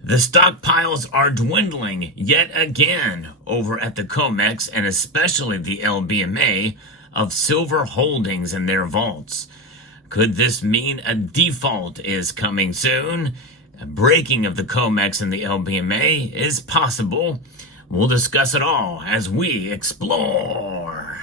The stockpiles are dwindling yet again over at the COMEX and especially the LBMA of silver holdings in their vaults. Could this mean a default is coming soon? A breaking of the COMEX and the LBMA is possible. We'll discuss it all as we explore.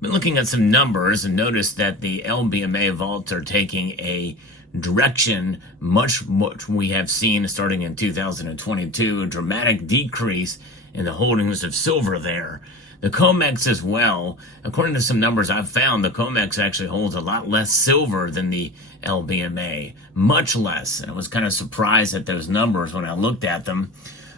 Been looking at some numbers and noticed that the LBMA vaults are taking a direction much we have seen starting in 2022, a dramatic decrease in the holdings of silver there. The COMEX as well, according to some numbers I've found, the COMEX actually holds a lot less silver than the LBMA, much less. And I was kind of surprised at those numbers when I looked at them.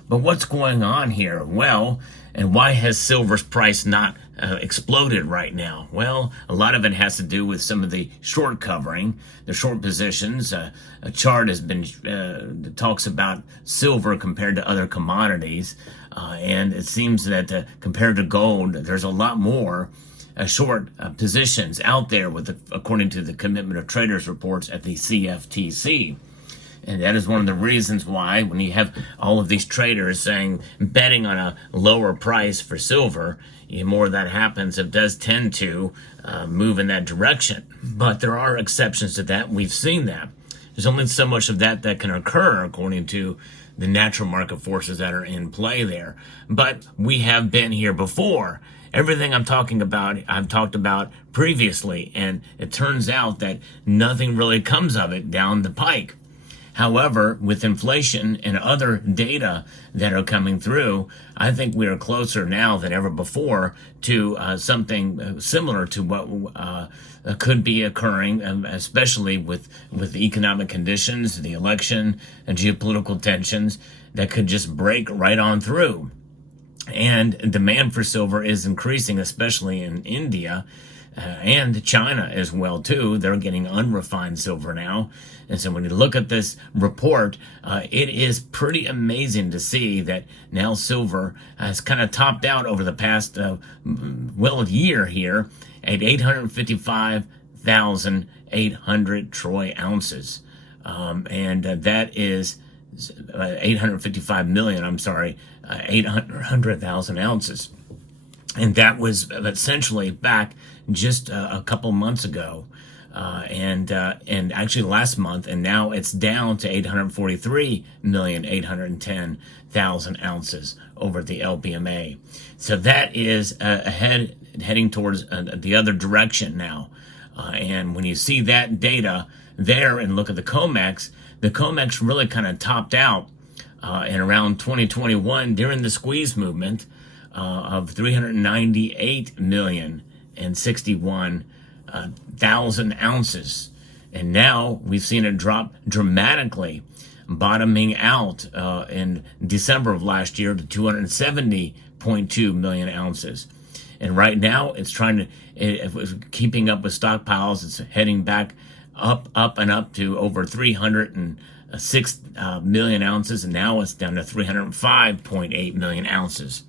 But what's going on here? Well, and why has silver's price not exploded right now? Well, a lot of it has to do with some of the short covering, the short positions. A chart has been that talks about silver compared to other commodities, and it seems that compared to gold, there's a lot more short positions out there, according to the Commitment of Traders reports at the CFTC. And that is one of the reasons why, when you have all of these traders betting on a lower price for silver, the more that happens, it does tend to move in that direction. But there are exceptions to that. We've seen that. There's only so much of that can occur according to the natural market forces that are in play there. But we have been here before. Everything I'm talking about, I've talked about previously, and it turns out that nothing really comes of it down the pike. However, with inflation and other data that are coming through, I think we are closer now than ever before to something similar to what could be occurring, especially with the economic conditions, the election, and geopolitical tensions that could just break right on through. And demand for silver is increasing, especially in India. And China as well, too. They're getting unrefined silver now. And so when you look at this report, it is pretty amazing to see that now silver has kind of topped out over the past, year here at 855,800 troy ounces. And that is 855 million, 800,000 ounces. And that was essentially back just a couple months ago, and actually last month, and now it's down to 843,810,000 ounces over the LBMA. So that is heading towards the other direction now. And when you see that data there and look at the COMEX really kind of topped out in around 2021 during the squeeze movement of 398,061,000 ounces. And now we've seen it drop dramatically, bottoming out in December of last year to 270.2 million ounces. And right now it's keeping up with stockpiles. It's heading back up and up to over 306 million ounces. And now it's down to 305.8 million ounces.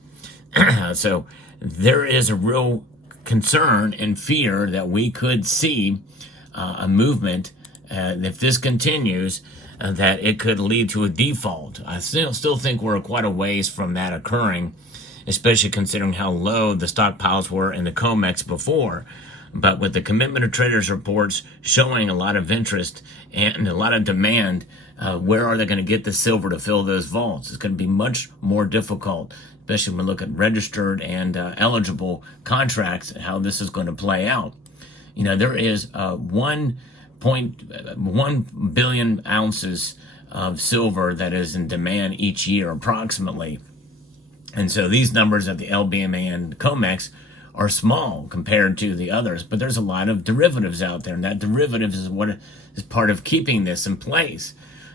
So there is a real concern and fear that we could see a movement, if this continues, that it could lead to a default. I still think we're quite a ways from that occurring, especially considering how low the stockpiles were in the COMEX before. But with the Commitment of Traders reports showing a lot of interest and a lot of demand, where are they going to get the silver to fill those vaults? It's going to be much more difficult, especially when we look at registered and eligible contracts, how this is going to play out. You know, there is 1.1 billion ounces of silver that is in demand each year, approximately. And so these numbers of the LBMA and COMEX are small compared to the others, but there's a lot of derivatives out there, and that derivative is what is part of keeping this in place.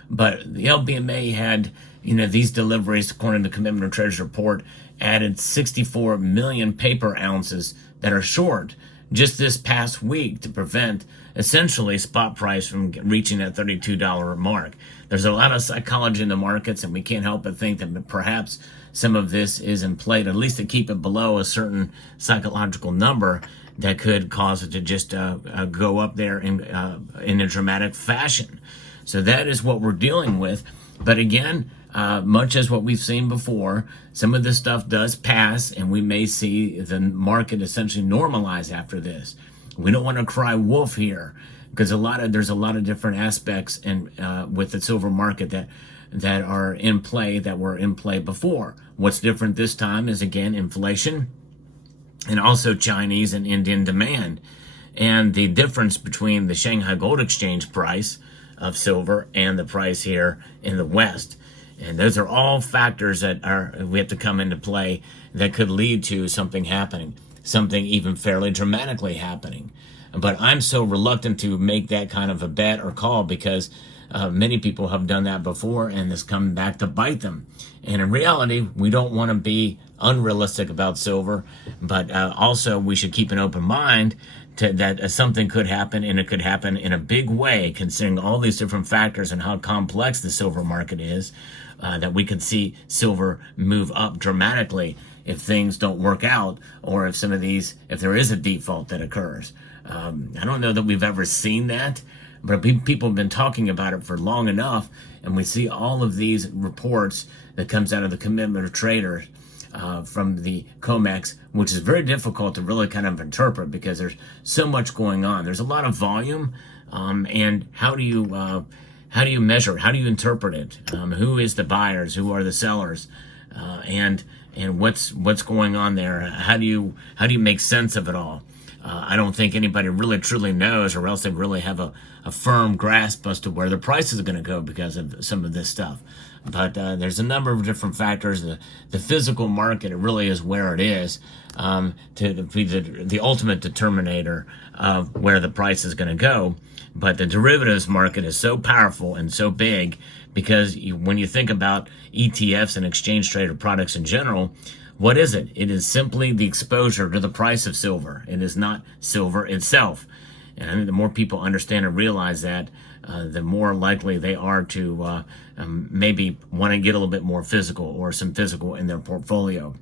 But the LBMA had, these deliveries, according to the Commitment of Traders report, added 64 million paper ounces that are short just this past week to prevent essentially spot price from reaching that $32 mark. There's a lot of psychology in the markets, and we can't help but think that perhaps some of this is in play, at least to keep it below a certain psychological number that could cause it to just go up there in a dramatic fashion. So that is what we're dealing with. But again, much as what we've seen before, some of this stuff does pass, and we may see the market essentially normalize after this. We don't want to cry wolf here, because there's a lot of different aspects with the silver market that are in play, that were in play before. What's different this time is, again, inflation, and also Chinese and Indian demand, and the difference between the Shanghai Gold Exchange price of silver and the price here in the West. And those are all factors that we have to come into play that could lead to something happening, something even fairly dramatically happening. But I'm so reluctant to make that kind of a bet or call, because many people have done that before, and it's come back to bite them. And in reality, we don't want to be unrealistic about silver, but also we should keep an open mind that something could happen, and it could happen in a big way, considering all these different factors and how complex the silver market is, that we could see silver move up dramatically if things don't work out, or if there is a default that occurs. I don't know that we've ever seen that, but people have been talking about it for long enough, and we see all of these reports that comes out of the commitment of traders from the COMEX, which is very difficult to really kind of interpret, because there's so much going on. There's a lot of volume, and how do you measure? How do you interpret it? Who is the buyers? Who are the sellers? And what's going on there? How do you make sense of it all? I don't think anybody really truly knows, or else they really have a firm grasp as to where the price is going to go because of some of this stuff. But there's a number of different factors. The physical market, it really is where it is, to be the ultimate determinator of where the price is going to go. But the derivatives market is so powerful and so big, because when you think about ETFs and exchange traded products in general, what is it? It is simply the exposure to the price of silver. It is not silver itself. And I think the more people understand and realize that, the more likely they are to maybe want to get a little bit more physical, or some physical in their portfolio.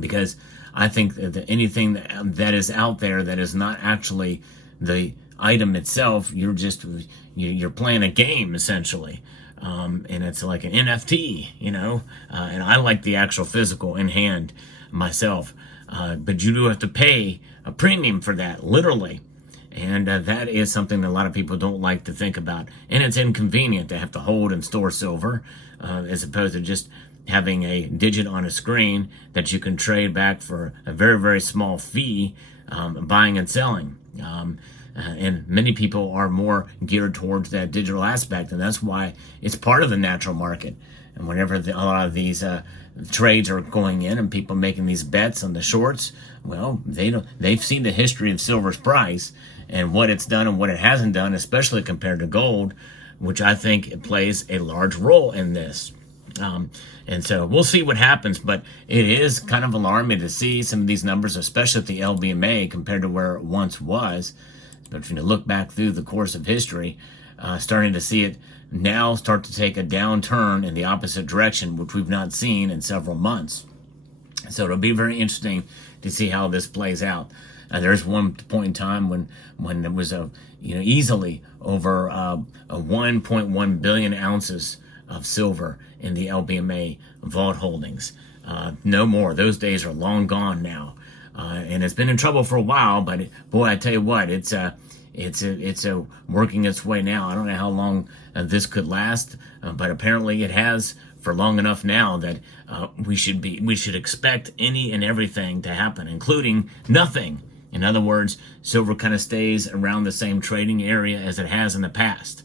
Because I think that anything that is out there that is not actually the item itself, you're playing a game, essentially. And it's like an NFT, and I like the actual physical in hand myself. But you do have to pay a premium for that, literally. And that is something that a lot of people don't like to think about. And it's inconvenient to have to hold and store silver, as opposed to just having a digit on a screen that you can trade back for a very, very small fee, buying and selling. And many people are more geared towards that digital aspect, and that's why it's part of the natural market. And whenever a lot of these trades are going in, and people making these bets on the shorts, well, they've seen the history of silver's price and what it's done and what it hasn't done, especially compared to gold, which I think it plays a large role in this. And so we'll see what happens, but it is kind of alarming to see some of these numbers, especially at the LBMA, compared to where it once was. But if you look back through the course of history, starting to see it now start to take a downturn in the opposite direction, which we've not seen in several months. So it'll be very interesting to see how this plays out. There's one point in time when there was easily over 1.1 billion ounces of silver in the LBMA vault holdings. No more. Those days are long gone now. And it's been in trouble for a while, but boy, I tell you what, it's working its way now. I don't know how long this could last, but apparently it has for long enough now that we should expect any and everything to happen, including nothing. In other words, silver kind of stays around the same trading area as it has in the past.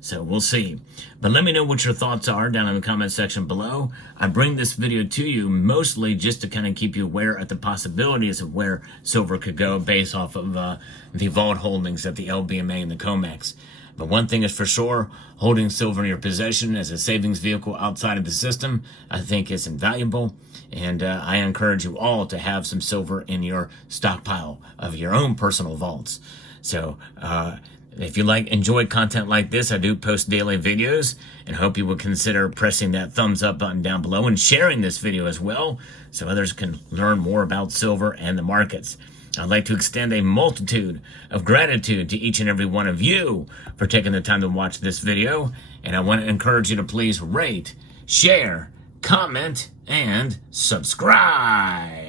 So we'll see. But let me know what your thoughts are down in the comment section below. I bring this video to you mostly just to kind of keep you aware of the possibilities of where silver could go based off of the vault holdings at the LBMA and the COMEX. But one thing is for sure, holding silver in your possession as a savings vehicle outside of the system, I think is invaluable. And I encourage you all to have some silver in your stockpile of your own personal vaults. So If you enjoy content like this, I do post daily videos, and hope you will consider pressing that thumbs up button down below and sharing this video as well so others can learn more about silver and the markets. I'd like to extend a multitude of gratitude to each and every one of you for taking the time to watch this video, and I want to encourage you to please rate, share, comment, and subscribe.